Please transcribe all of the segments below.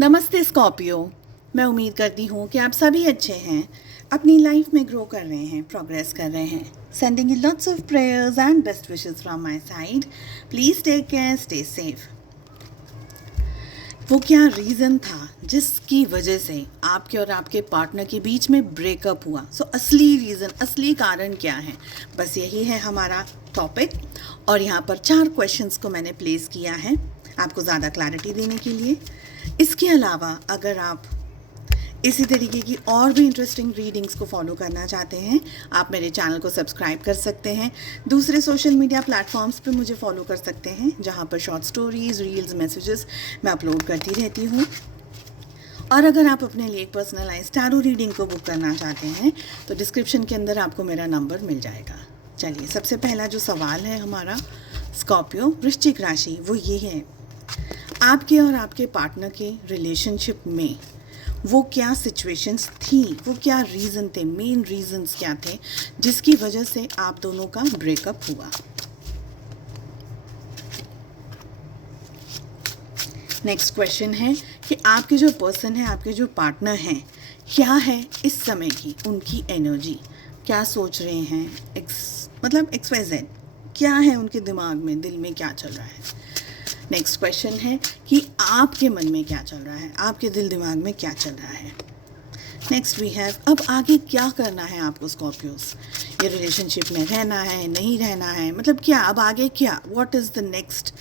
नमस्ते स्कॉर्पियो। मैं उम्मीद करती हूँ कि आप सभी अच्छे हैं, अपनी लाइफ में ग्रो कर रहे हैं, प्रोग्रेस कर रहे हैं। Sending you lots of prayers and best wishes from my side. Please take care, stay safe. वो क्या रीज़न था जिसकी वजह से आपके और आपके पार्टनर के बीच में ब्रेकअप हुआ? असली रीज़न, असली कारण क्या है? बस यही है हमारा टॉपिक। और यहाँ पर 4 क्वेश्चंस को मैंने प्लेस किया है आपको ज़्यादा क्लैरिटी देने के लिए। इसके अलावा अगर आप इसी तरीके की और भी इंटरेस्टिंग रीडिंग्स को फॉलो करना चाहते हैं, आप मेरे चैनल को सब्सक्राइब कर सकते हैं। दूसरे सोशल मीडिया प्लेटफॉर्म्स पे मुझे फॉलो कर सकते हैं, जहाँ पर शॉर्ट स्टोरीज, रील्स, मैसेजेस मैं अपलोड करती रहती हूँ। और अगर आप अपने लिए एक पर्सनलाइज्ड टैरो रीडिंग को बुक करना चाहते हैं तो डिस्क्रिप्शन के अंदर आपको मेरा नंबर मिल जाएगा। चलिए, सबसे पहला जो सवाल है हमारा स्कॉर्पियो वृश्चिक राशि, वो ये है, आपके और आपके पार्टनर के रिलेशनशिप में वो क्या सिचुएशंस थी, वो क्या रीज़न थे, मेन रीजंस क्या थे जिसकी वजह से आप दोनों का ब्रेकअप हुआ। नेक्स्ट क्वेश्चन है कि आपके जो पर्सन है, आपके जो पार्टनर हैं, क्या है इस समय की उनकी एनर्जी, क्या सोच रहे हैं, XYZ, क्या है उनके दिमाग में, दिल में क्या चल रहा है। नेक्स्ट क्वेश्चन है कि आपके मन में क्या चल रहा है, आपके दिल दिमाग में क्या चल रहा है। नेक्स्ट वी हैव, अब आगे क्या करना है आपको स्कॉर्पियोस, ये रिलेशनशिप में रहना है, नहीं रहना है, मतलब क्या अब आगे क्या, what is the next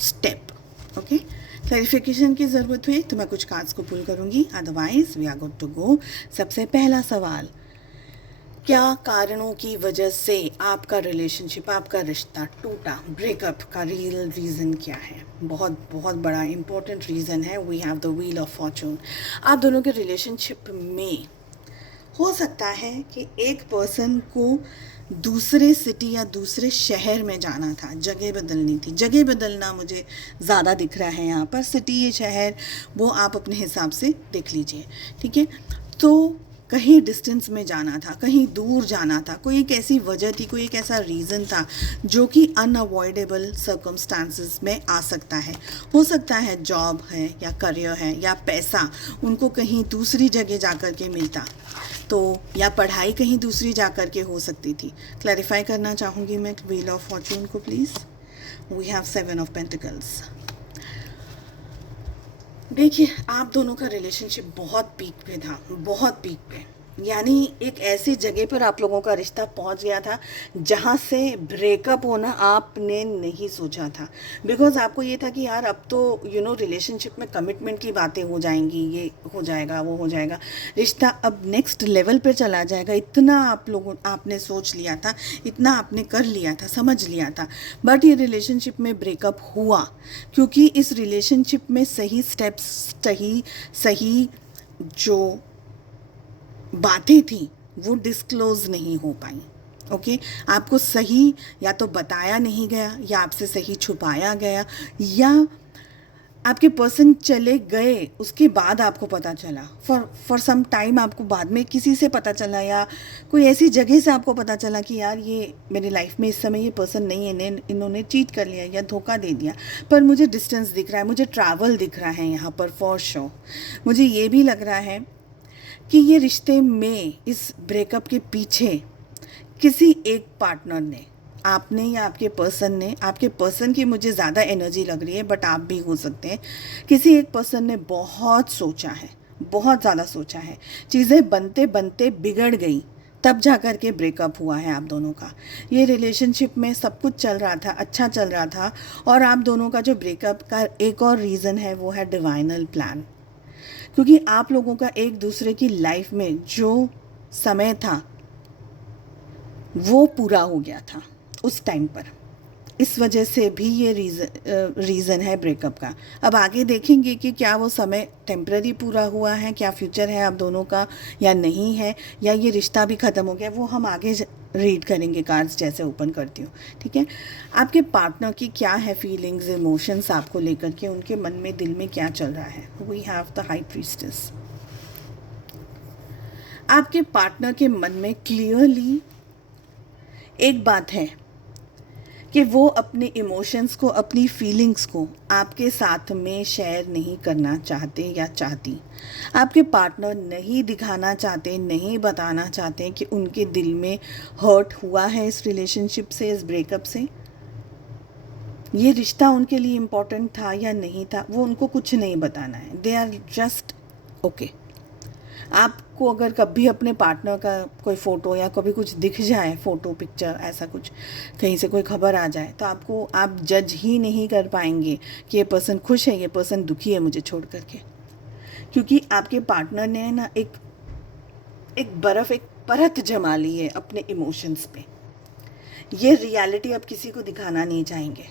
step. Okay, clarification की ज़रूरत हुई तो मैं कुछ कार्ड्स को पुल करूँगी, otherwise we are good to go. सबसे पहला सवाल, क्या कारणों की वजह से आपका रिलेशनशिप, आपका रिश्ता टूटा, ब्रेकअप का रियल रीज़न क्या है? बहुत बहुत बड़ा इंपॉर्टेंट रीज़न है। We have the wheel of fortune. आप दोनों के रिलेशनशिप में हो सकता है कि एक पर्सन को दूसरे सिटी या दूसरे शहर में जाना था, जगह बदलनी थी। जगह बदलना मुझे ज़्यादा दिख रहा है यहाँ पर, सिटी या शहर वो आप अपने हिसाब से देख लीजिए, ठीक है। तो कहीं डिस्टेंस में जाना था, कहीं दूर जाना था, कोई एक ऐसी वजह थी, कोई एक ऐसा रीज़न था जो कि अनअवॉइडेबल सर्कमस्टांसेस में आ सकता है। हो सकता है जॉब है या करियर है या पैसा उनको कहीं दूसरी जगह जाकर के मिलता, तो या पढ़ाई कहीं दूसरी जाकर के हो सकती थी। क्लैरिफाई करना चाहूँगी मैं व्हील ऑफ फॉर्चून को please. We have 7 of pentacles. देखिए, आप दोनों का रिलेशनशिप बहुत पीक पे था, बहुत पीक पे, यानी एक ऐसी जगह पर आप लोगों का रिश्ता पहुंच गया था जहां से ब्रेकअप होना आपने नहीं सोचा था। बिकॉज आपको ये था कि यार अब तो रिलेशनशिप में कमिटमेंट की बातें हो जाएंगी, ये हो जाएगा, वो हो जाएगा, रिश्ता अब नेक्स्ट लेवल पे चला जाएगा। इतना आपने सोच लिया था, इतना आपने कर लिया था, समझ लिया था। बट ये रिलेशनशिप में ब्रेकअप हुआ क्योंकि इस रिलेशनशिप में सही स्टेप्स, सही जो बातें थी वो डिस्क्लोज नहीं हो पाई। ओके, आपको सही या तो बताया नहीं गया, या आपसे सही छुपाया गया, या आपके पर्सन चले गए उसके बाद आपको पता चला, फॉर सम टाइम आपको बाद में किसी से पता चला, या कोई ऐसी जगह से आपको पता चला कि यार ये मेरी लाइफ में इस समय ये पर्सन नहीं है, इन्होंने चीट कर लिया या धोखा दे दिया। पर मुझे डिस्टेंस दिख रहा है, मुझे ट्रैवल दिख रहा है यहाँ पर फॉर श्योर। मुझे ये भी लग रहा है कि ये रिश्ते में, इस ब्रेकअप के पीछे किसी एक पार्टनर ने, आपने या आपके पर्सन ने, आपके पर्सन की मुझे ज़्यादा एनर्जी लग रही है, बट आप भी हो सकते हैं, किसी एक पर्सन ने बहुत सोचा है, बहुत ज़्यादा सोचा है, चीज़ें बनते बनते बिगड़ गई, तब जा कर के ब्रेकअप हुआ है आप दोनों का। ये रिलेशनशिप में सब कुछ चल रहा था, अच्छा चल रहा था, और आप दोनों का जो ब्रेकअप का एक और रीज़न है वो है डिवाइनल प्लान। क्योंकि आप लोगों का एक दूसरे की लाइफ में जो समय था वो पूरा हो गया था उस टाइम पर, इस वजह से भी ये रीज़न है ब्रेकअप का। अब आगे देखेंगे कि क्या वो समय टेम्पररी पूरा हुआ है, क्या फ्यूचर है आप दोनों का या नहीं है, या ये रिश्ता भी ख़त्म हो गया, वो हम आगे रीड करेंगे कार्ड्स जैसे ओपन करती हूँ, ठीक है। आपके पार्टनर की क्या है फीलिंग्स, इमोशंस आपको लेकर के, उनके मन में, दिल में क्या चल रहा है। We have the high priestess. आपके पार्टनर के मन में क्लियरली एक बात है कि वो अपने इमोशंस को, अपनी फीलिंग्स को आपके साथ में शेयर नहीं करना चाहते या चाहती। आपके पार्टनर नहीं दिखाना चाहते, नहीं बताना चाहते कि उनके दिल में हर्ट हुआ है इस रिलेशनशिप से, इस ब्रेकअप से। ये रिश्ता उनके लिए इम्पोर्टेंट था या नहीं था, वो उनको कुछ नहीं बताना है। They are just okay. आपको अगर कभी अपने पार्टनर का कोई फ़ोटो या कभी कुछ दिख जाए, फ़ोटो पिक्चर ऐसा कुछ, कहीं से कोई खबर आ जाए, तो आप जज ही नहीं कर पाएंगे कि ये पर्सन खुश है, ये पर्सन दुखी है मुझे छोड़ करके। क्योंकि आपके पार्टनर ने ना एक परत जमा ली है अपने इमोशंस पे। ये रियलिटी अब किसी को दिखाना नहीं चाहेंगे,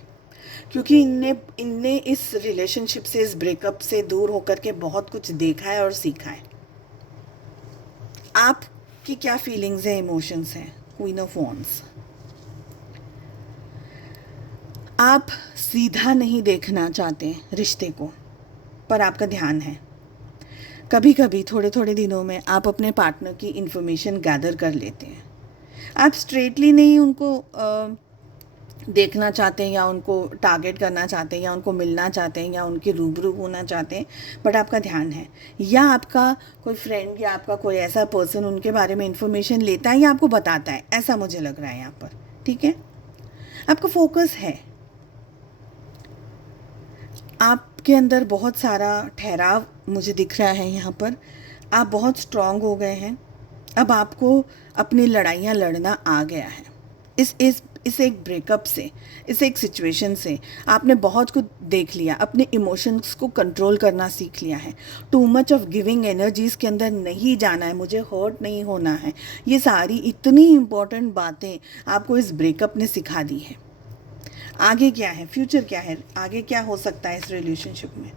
क्योंकि इनने इस रिलेशनशिप से, इस ब्रेकअप से दूर होकर के बहुत कुछ देखा है और सीखा है। आपकी क्या फीलिंग्स है, इमोशंस हैं? Queen of wands. आप सीधा नहीं देखना चाहते रिश्ते को, पर आपका ध्यान है। कभी कभी थोड़े थोड़े दिनों में आप अपने पार्टनर की इन्फॉर्मेशन गैदर कर लेते हैं। आप स्ट्रेटली नहीं उनको देखना चाहते हैं या उनको टारगेट करना चाहते हैं या उनको मिलना चाहते हैं या उनके रूबरू होना चाहते हैं, बट आपका ध्यान है। या आपका कोई फ्रेंड या आपका कोई ऐसा पर्सन उनके बारे में इंफॉर्मेशन लेता है या आपको बताता है, ऐसा मुझे लग रहा है यहाँ पर। ठीक है, आपका फोकस है। आपके अंदर बहुत सारा ठहराव मुझे दिख रहा है यहाँ पर। आप बहुत स्ट्रांग हो गए हैं। अब आपको अपनी लड़ाइयाँ लड़ना आ गया है। इस एक ब्रेकअप से, इस एक सिचुएशन से आपने बहुत कुछ देख लिया, अपने इमोशंस को कंट्रोल करना सीख लिया है। Too much of giving energies के अंदर नहीं जाना है, मुझे हर्ट नहीं होना है। ये सारी इतनी इम्पॉर्टेंट बातें आपको इस ब्रेकअप ने सिखा दी है। आगे क्या है, फ्यूचर क्या है, आगे क्या हो सकता है इस रिलेशनशिप में?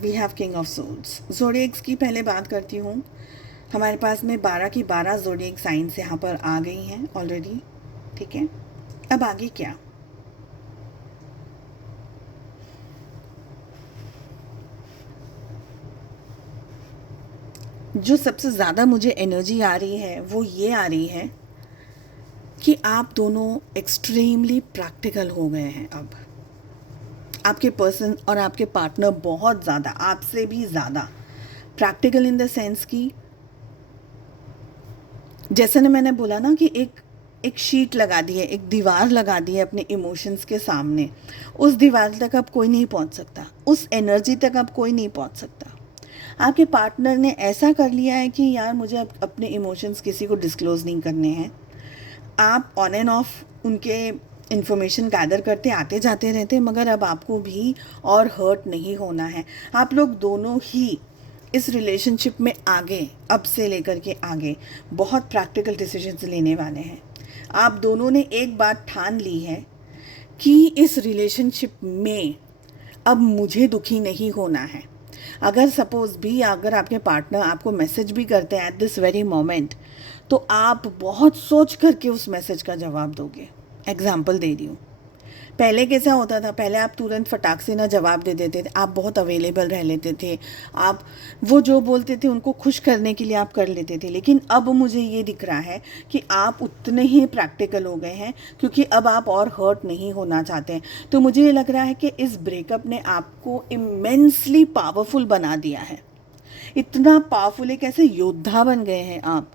We have king of souls. Zodiacs की पहले बात करती हूँ। हमारे पास में 12 की 12 ज़ोडिएक साइंस यहाँ पर आ गई हैं ऑलरेडी। ठीक है, अब आगे क्या? जो सबसे ज़्यादा मुझे एनर्जी आ रही है वो ये आ रही है कि आप दोनों एक्सट्रीमली प्रैक्टिकल हो गए हैं। अब आपके पर्सन और आपके पार्टनर बहुत ज़्यादा, आपसे भी ज़्यादा प्रैक्टिकल इन द सेंस कि जैसे ने मैंने बोला ना कि एक शीट लगा दी है, एक दीवार लगा दी है अपने इमोशंस के सामने। उस दीवार तक अब कोई नहीं पहुंच सकता, उस एनर्जी तक अब कोई नहीं पहुंच सकता। आपके पार्टनर ने ऐसा कर लिया है कि यार मुझे अब अपने इमोशंस किसी को डिस्क्लोज़ नहीं करने हैं। आप ऑन एंड ऑफ उनके इन्फॉर्मेशन गैदर करते आते जाते रहते, मगर अब आपको भी और हर्ट नहीं होना है। आप लोग दोनों ही इस रिलेशनशिप में आगे, अब से लेकर के आगे बहुत प्रैक्टिकल डिसीजंस लेने वाले हैं। आप दोनों ने एक बात ठान ली है कि इस रिलेशनशिप में अब मुझे दुखी नहीं होना है। अगर सपोज भी अगर आपके पार्टनर आपको मैसेज भी करते हैं एट दिस वेरी मोमेंट, तो आप बहुत सोच करके उस मैसेज का जवाब दोगे। एग्जाम्पल दे रही हूँ। पहले कैसा होता था, पहले आप तुरंत फटाक से ना जवाब दे देते थे, आप बहुत अवेलेबल रह लेते थे, आप वो जो बोलते थे उनको खुश करने के लिए आप कर लेते थे। लेकिन अब मुझे ये दिख रहा है कि आप उतने ही प्रैक्टिकल हो गए हैं, क्योंकि अब आप और हर्ट नहीं होना चाहते हैं। तो मुझे ये लग रहा है कि इस ब्रेकअप ने आपको इमेंसली पावरफुल बना दिया है। इतना पावरफुल, एक ऐसे योद्धा बन गए हैं आप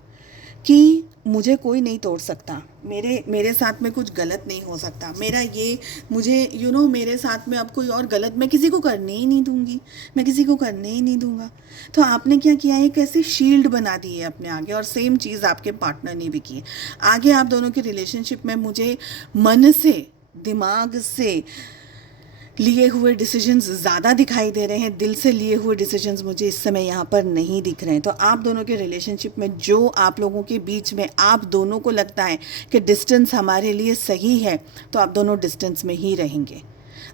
कि मुझे कोई नहीं तोड़ सकता, मेरे साथ में कुछ गलत नहीं हो सकता, मेरा ये मुझे मेरे साथ में अब कोई और गलत मैं किसी को करने ही नहीं दूंगी, मैं किसी को करने ही नहीं दूंगा। तो आपने क्या किया है, एक ऐसी शील्ड बना दी है अपने आगे, और सेम चीज़ आपके पार्टनर ने भी की है। आगे आप दोनों के रिलेशनशिप में मुझे मन से, दिमाग से लिए हुए डिसीजंस ज़्यादा दिखाई दे रहे हैं, दिल से लिए हुए डिसीजंस मुझे इस समय यहाँ पर नहीं दिख रहे हैं। तो आप दोनों के रिलेशनशिप में जो आप लोगों के बीच में आप दोनों को लगता है कि डिस्टेंस हमारे लिए सही है, तो आप दोनों डिस्टेंस में ही रहेंगे।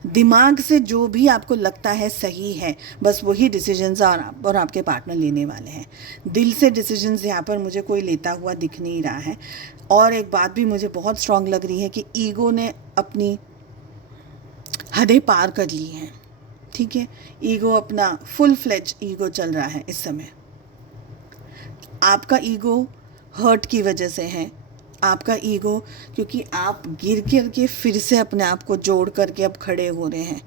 दिमाग से जो भी आपको लगता है सही है, बस वही डिसीजंस और आपके पार्टनर लेने वाले हैं। दिल से डिसीजंस यहाँ पर मुझे कोई लेता हुआ दिख नहीं रहा है। और एक बात भी मुझे बहुत स्ट्रांग लग रही है कि ईगो ने अपनी हदें पार कर ली हैं। ठीक है, ईगो अपना फुल फ्लेज ईगो चल रहा है इस समय। आपका ईगो हर्ट की वजह से है, आपका ईगो, क्योंकि आप गिर गिर के फिर से अपने आप को जोड़ करके अब खड़े हो रहे हैं,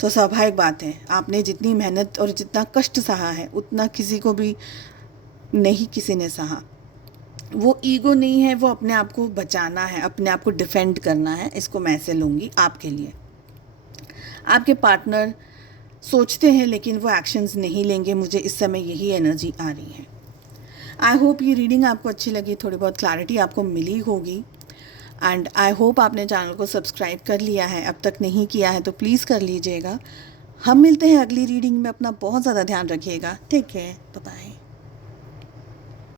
तो स्वाभाविक बात है आपने जितनी मेहनत और जितना कष्ट सहा है उतना किसी को भी नहीं किसी ने सहा। वो ईगो नहीं है, वो अपने आप को बचाना है, अपने आप को डिफेंड करना है, इसको मैं ऐसे लूँगी आपके लिए। आपके पार्टनर सोचते हैं लेकिन वो एक्शंस नहीं लेंगे, मुझे इस समय यही एनर्जी आ रही है। आई होप ये रीडिंग आपको अच्छी लगी, थोड़ी बहुत क्लैरिटी आपको मिली होगी। एंड आई होप आपने चैनल को सब्सक्राइब कर लिया है, अब तक नहीं किया है तो प्लीज़ कर लीजिएगा। हम मिलते हैं अगली रीडिंग में, अपना बहुत ज़्यादा ध्यान रखिएगा। Take care, bye bye.